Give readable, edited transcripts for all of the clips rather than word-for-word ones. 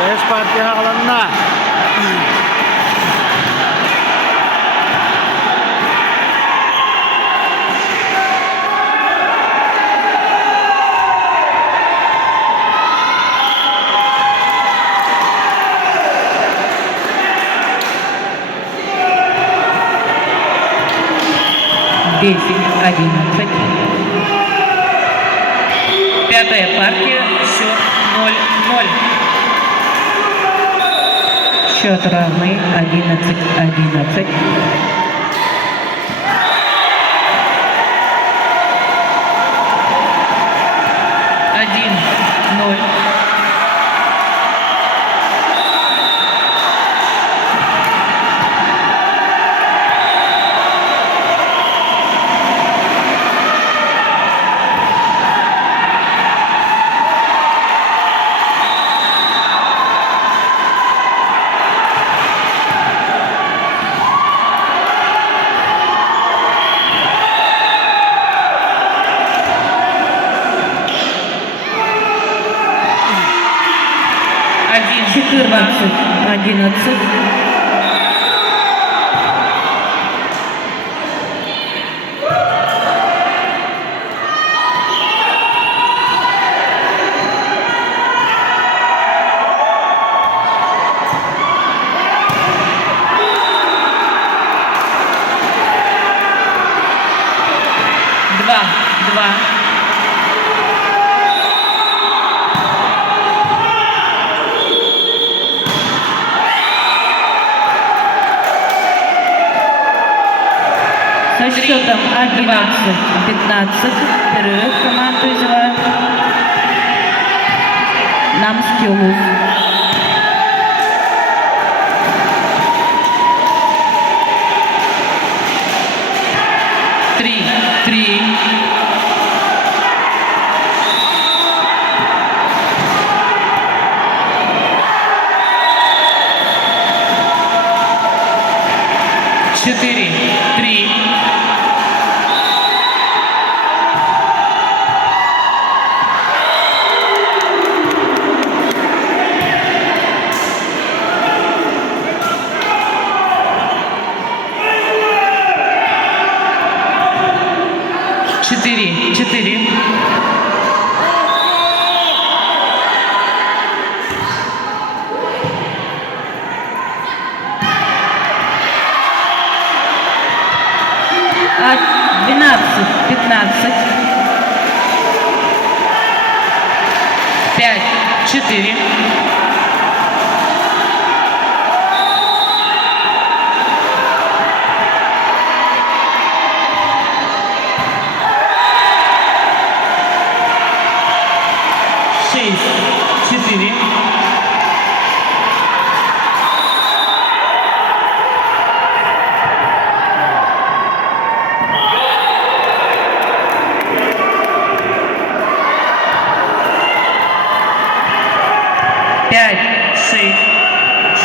Beş partiya alanına. Десять, 11. Пятая партия, счет 0-0. Счет равный 11-11. Один, 0. Один, 14-11. Два. Со счетом 11-15 перерыв команду взяла Намский Луз. Три. 4-3. Четыре. А 12-15. 5-4. Четыре. Пять, 6.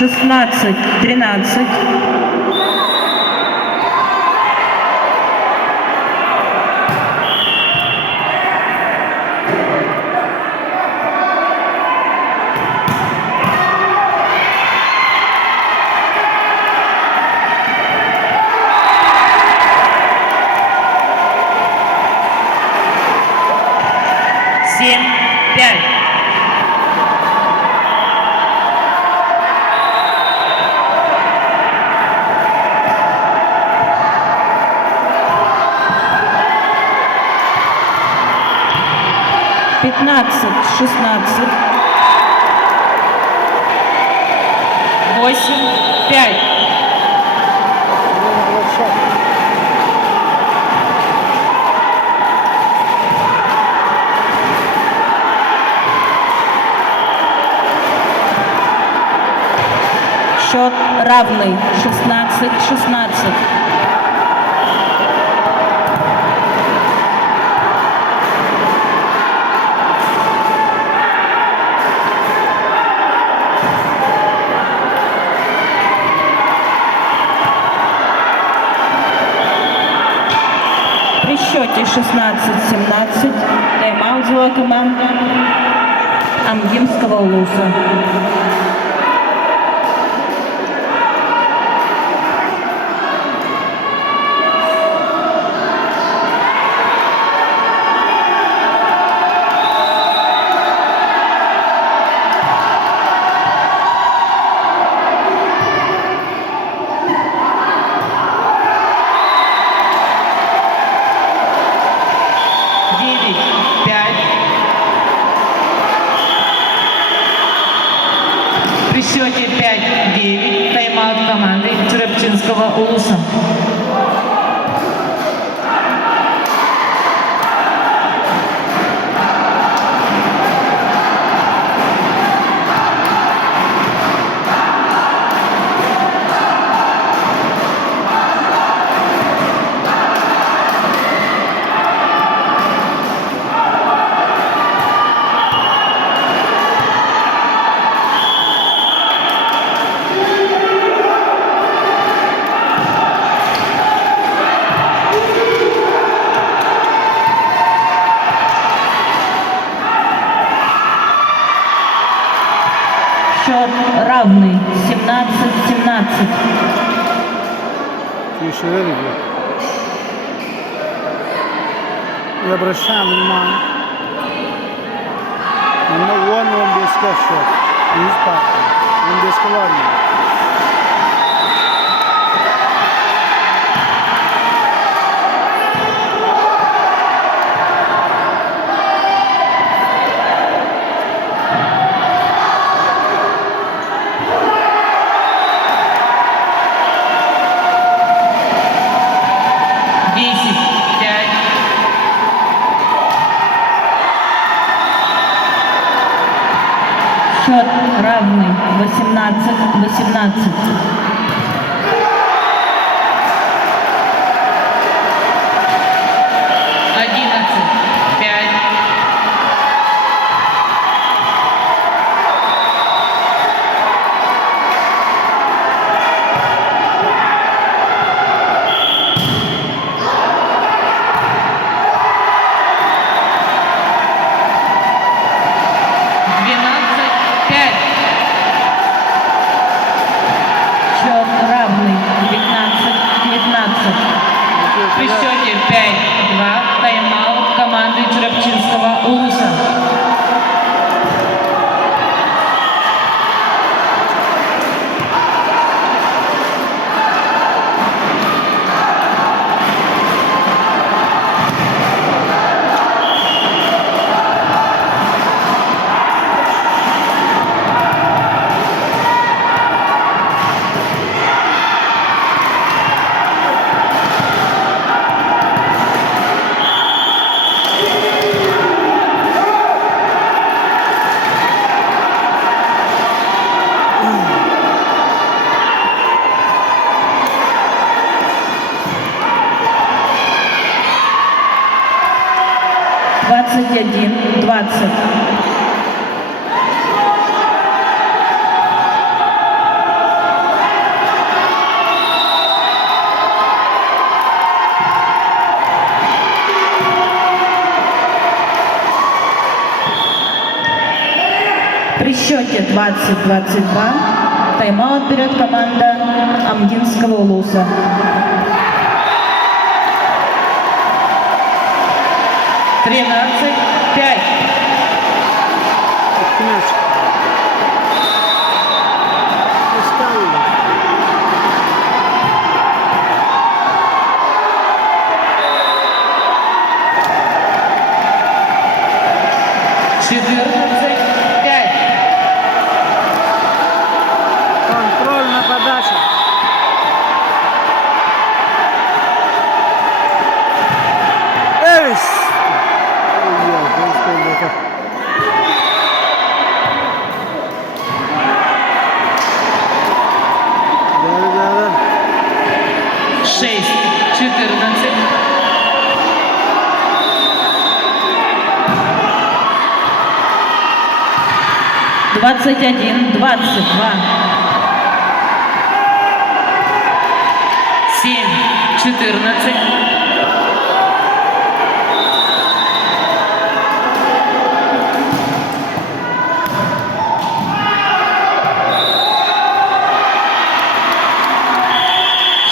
16-13. Семь, 5. Пятнадцать, 16. 8, 5. Счет равный 16-16. При счете 16-17 тайм-аут взяла команда Амгинского улуса. При счете 5-9 тайм-аут команды Черепчинского улуса. Счет равный 17-17. Тише, великий. И обращаем внимание. Он без кэша. Из парка. Он без колонии. Счет равный 18-18. Счет равный 19-19. При счете 5-2 тайм-аут команды Черепчинского улуса. Двадцать один, 20. При счете 20-22 тайм-аут берет команда Амгинского улуса. Тринадцать, 5. Контрольная подача. Эвис. Шесть, 14. Двадцать один, 22. 7, 14.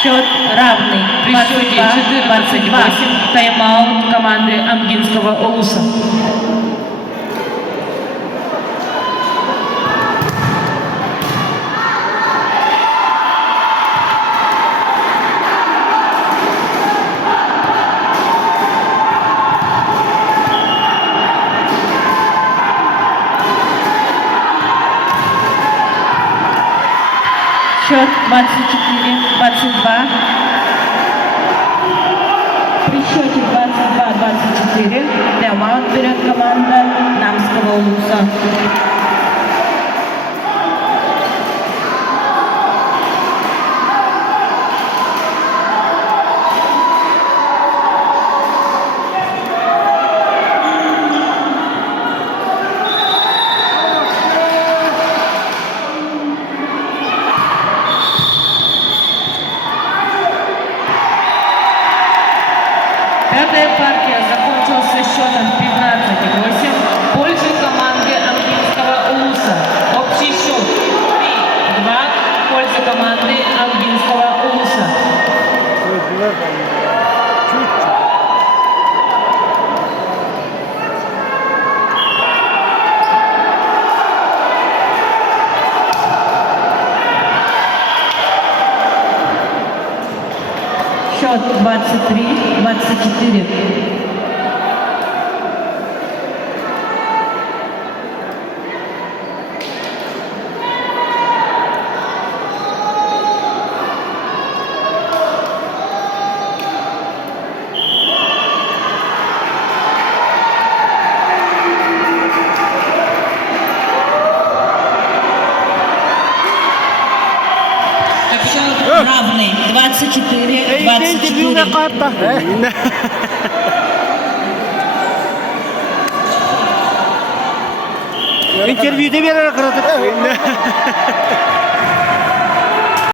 Счет равный. При счете 14-28 тайм-аут команды Амгинского Улуса. Счет 24-22. При счете 22-24 тайм-аут берет команда Намского Улуса. Пятая партия закончилась со счетом 15-8 в пользу команды Амгинского Улуса. Общий счет 3-2 в пользу команды Амгинского Улуса. Koydular da. Çocuk. Счет 23-24. Счет равный. 24-24. Katta. İnterview'de bir ara kırdık.